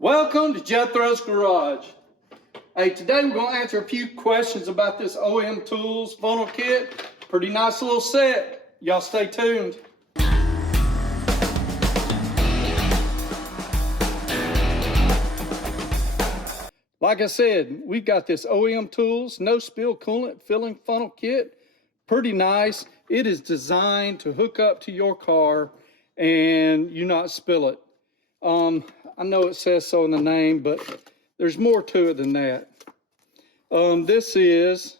Welcome to Jethro's Garage. Hey, today we're going to answer a few questions about this OEMTOOLS funnel kit. Pretty nice little set. Y'all stay tuned. Like I said, we've got this OEMTOOLS no spill coolant filling funnel kit. Pretty nice. It is designed to hook up to your car and you not spill it. I know it says so in the name, but there's more to it than that. This is,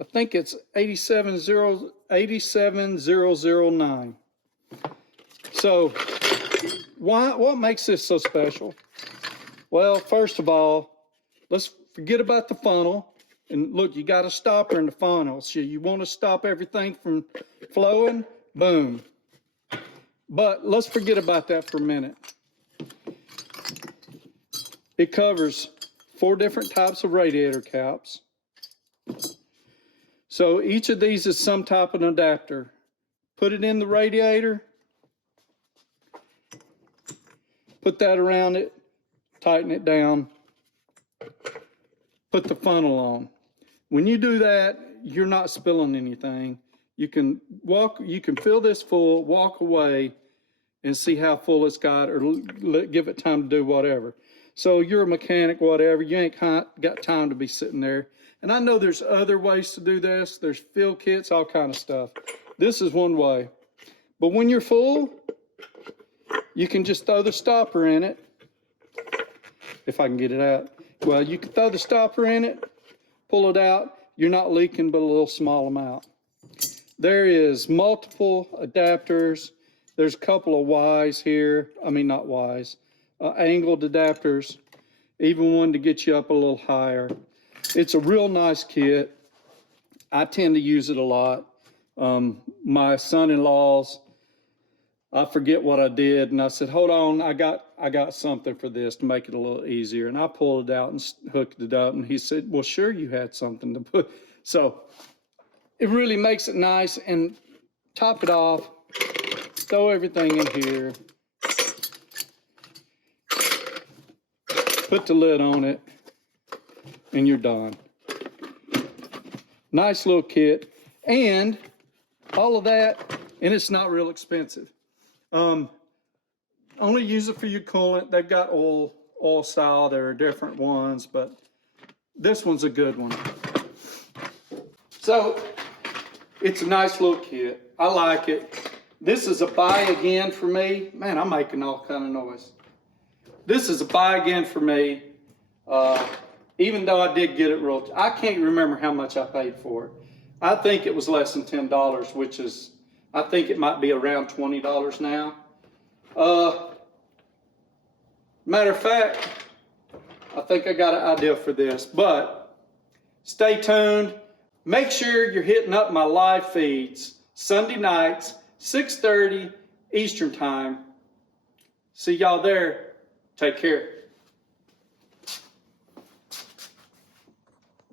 I think it's 87009. So what makes this so special? Well, first of all, let's forget about the funnel. And look, you got a stopper in the funnel. So you want to stop everything from flowing, boom. But let's forget about that for a minute. It covers 4 different types of radiator caps. So each of these is some type of adapter. Put it in the radiator, put that around it, tighten it down, put the funnel on. When you do that, you're not spilling anything. You can fill this full, walk away, and see how full it's got, or give it time to do whatever. So you're a mechanic, whatever, you ain't got time to be sitting there. And I know there's other ways to do this. There's fill kits, all kind of stuff. This is one way. But when you're full, you can just throw the stopper in it. If I can get it out. Well, you can throw the stopper in it, pull it out. You're not leaking but a little small amount. There is multiple adapters. There's a couple of Ys here. I mean, not Ys. Angled adapters, even one to get you up a little higher. It's a real nice kit. I tend to use it a lot. My son-in-law's, I forget what I did, and I said, hold on, I got something for this to make it a little easier. And I pulled it out and hooked it up, and he said, well, sure, you had something to put. So it really makes it nice. And top it off, throw everything in here. Put the lid on it, and you're done. Nice little kit, and all of that, and it's not real expensive. Only use it for your coolant. They've got oil style. There are different ones, but this one's a good one. So it's a nice little kit. I like it. This is a buy again for me. Man, I'm making all kind of noise. This is a buy again for me, even though I did get it real. I can't remember how much I paid for it. I think it was less than $10, which is, I think it might be around $20 now. Matter of fact, I think I got an idea for this, but stay tuned. Make sure you're hitting up my live feeds Sunday nights, 6:30 Eastern time. See y'all there. Take care.